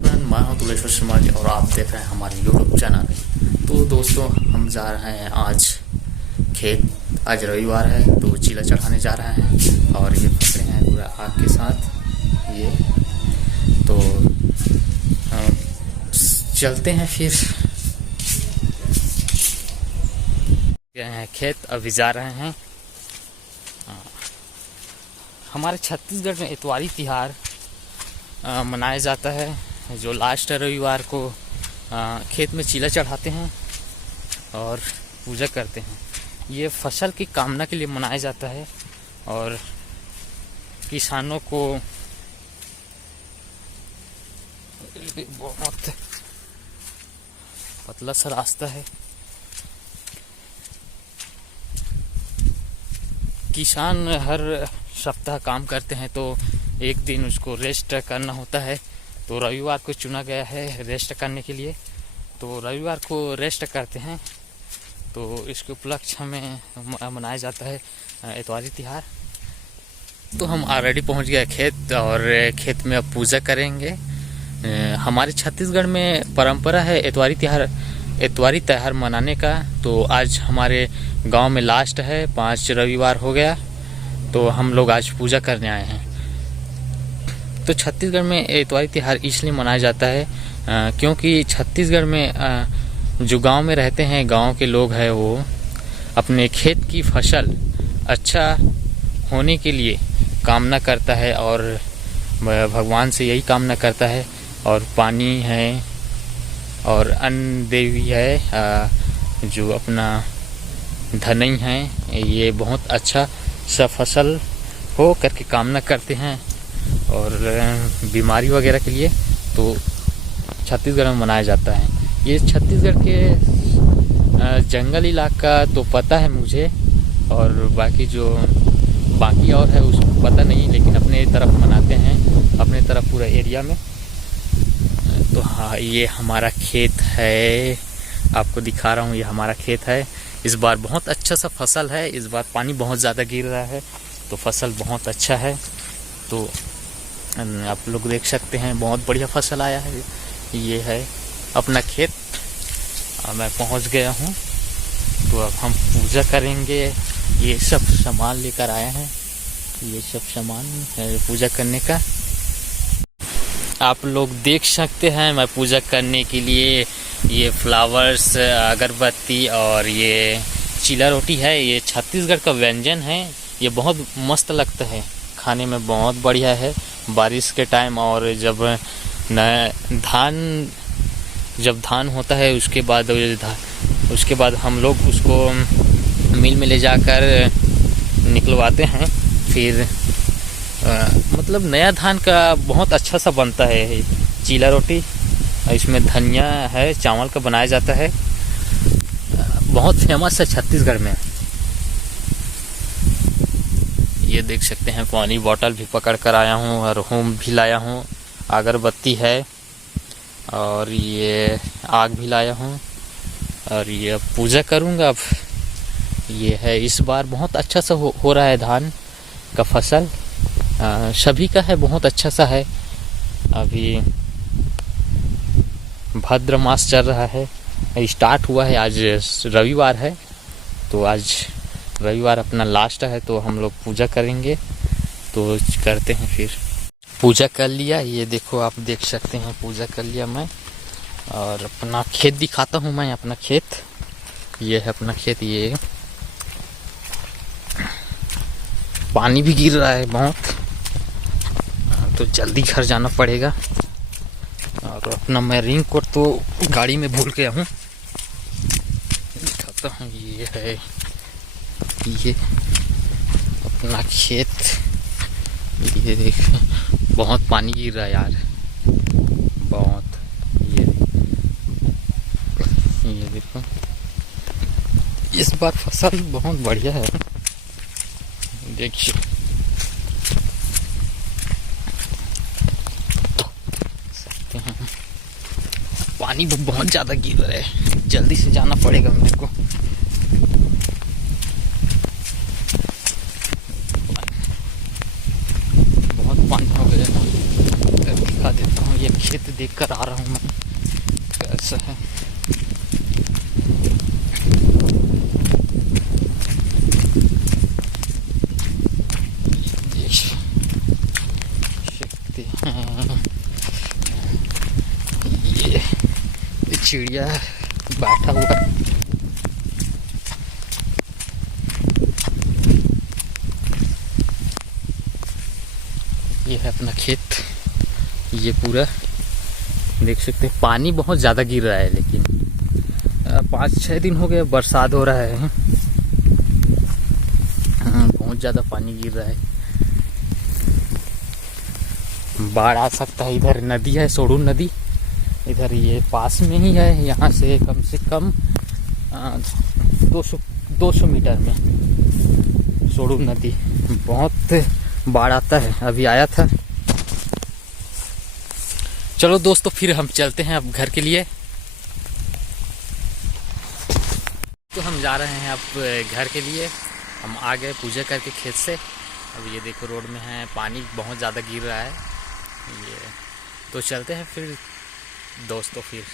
मैं हूं तुलेश्वर शर्मा जी और आप देख रहे हैं हमारे यूट्यूब चैनल। तो दोस्तों, हम जा रहे हैं आज खेत। आज रविवार है तो चीला चढ़ाने जा रहे हैं और ये पकड़े हैं पूरा आग के साथ। ये तो चलते हैं फिर। गए हैं खेत, अभी जा रहे हैं। हमारे छत्तीसगढ़ में इतवारी तिहार मनाया जाता है, जो लास्ट रविवार को खेत में चीला चढ़ाते हैं और पूजा करते हैं। ये फसल की कामना के लिए मनाया जाता है और किसानों को बहुत पतला सा रास्ता है। किसान हर सप्ताह काम करते हैं तो एक दिन उसको रेस्ट करना होता है, तो रविवार को चुना गया है रेस्ट करने के लिए। तो रविवार को रेस्ट करते हैं, तो इसके उपलक्ष्य में मनाया जाता है इतवारी तिहार। तो हम ऑलरेडी पहुंच गए खेत और खेत में अब पूजा करेंगे। हमारे छत्तीसगढ़ में परंपरा है इतवारी तिहार मनाने का। तो आज हमारे गांव में लास्ट है, 5 रविवार हो गया, तो हम लोग आज पूजा करने आए हैं। तो छत्तीसगढ़ में इतवारी तिहार इसलिए मनाया जाता है क्योंकि छत्तीसगढ़ में जो गांव में रहते हैं, गांव के लोग हैं, वो अपने खेत की फसल अच्छा होने के लिए कामना करता है और भगवान से यही कामना करता है। और पानी है और अन्न देवी है, जो अपना धनई है, ये बहुत अच्छा सा फसल हो करके कामना करते हैं। और बीमारी वगैरह के लिए तो छत्तीसगढ़ में मनाया जाता है। ये छत्तीसगढ़ के जंगल इलाका तो पता है मुझे, और बाकी और है उसको पता नहीं, लेकिन अपने तरफ मनाते हैं, अपने तरफ पूरा एरिया में। तो हाँ, ये हमारा खेत है, आपको दिखा रहा हूँ, ये हमारा खेत है। इस बार बहुत अच्छा सा फसल है, इस बार पानी बहुत ज़्यादा गिर रहा है तो फसल बहुत अच्छा है। तो आप लोग देख सकते हैं बहुत बढ़िया फसल आया है। ये है अपना खेत, मैं पहुंच गया हूं, तो अब हम पूजा करेंगे। ये सब सामान लेकर आए हैं, ये सब सामान है पूजा करने का। आप लोग देख सकते हैं मैं पूजा करने के लिए ये फ्लावर्स, अगरबत्ती और ये चीला रोटी है। ये छत्तीसगढ़ का व्यंजन है, ये बहुत मस्त लगता है, खाने में बहुत बढ़िया है। बारिश के टाइम और जब धान होता है उसके बाद हम लोग उसको मिल में ले जाकर निकलवाते हैं। फिर मतलब नया धान का बहुत अच्छा सा बनता है चीला रोटी। इसमें धनिया है, चावल का बनाया जाता है, बहुत फेमस है छत्तीसगढ़ में। ये देख सकते हैं, पानी बोतल भी पकड़ कर आया हूँ और होम भी लाया हूँ, अगरबत्ती है और ये आग भी लाया हूँ और ये पूजा करूँगा अब। ये है, इस बार बहुत अच्छा सा हो रहा है धान का फसल, सभी का है, बहुत अच्छा सा है। अभी भाद्र मास चल रहा है, स्टार्ट हुआ है, आज रविवार है, तो आज रविवार अपना लास्ट है, तो हम लोग पूजा करेंगे। तो करते हैं, फिर पूजा कर लिया। ये देखो, आप देख सकते हैं, पूजा कर लिया मैं। और अपना खेत दिखाता हूँ मैं, अपना खेत, ये है अपना खेत। ये पानी भी गिर रहा है बहुत, तो जल्दी घर जाना पड़ेगा। और अपना मैं रेन कोट तो गाड़ी में भूल गया हूँ, दिखाता हूँ। ये है, ये अपना खेत। ये देख, बहुत पानी गिर रहा है यार, बहुत। ये देखो, इस बार फसल बहुत बढ़िया है, देखिए। सकते हैं, पानी बहुत ज्यादा गिर रहा है, जल्दी से जाना पड़ेगा मेरे को। पानी हो गया, दिखा देता हूँ ये खेत। खेत देख कर आ रहा हूँ मैं कैसा है। देख सकते हैं ये चिड़िया बैठा हुआ। ये है अपना खेत, ये पूरा देख सकते हैं। पानी बहुत ज़्यादा गिर रहा है, लेकिन 5-6 दिन हो गए बरसात हो रहा है। बहुत ज़्यादा पानी गिर रहा है, बाढ़ आ सकता है। इधर नदी है, सोडून नदी, इधर ये पास में ही है। यहाँ से कम 200 मीटर में सोडून नदी। बहुत बाढ़ आता है, अभी आया था। चलो दोस्तों, फिर हम चलते हैं अब घर के लिए। तो हम जा रहे हैं अब घर के लिए। हम आ गए पूजा करके खेत से। अब ये देखो रोड में है, पानी बहुत ज़्यादा गिर रहा है ये। तो चलते हैं फिर दोस्तों फिर।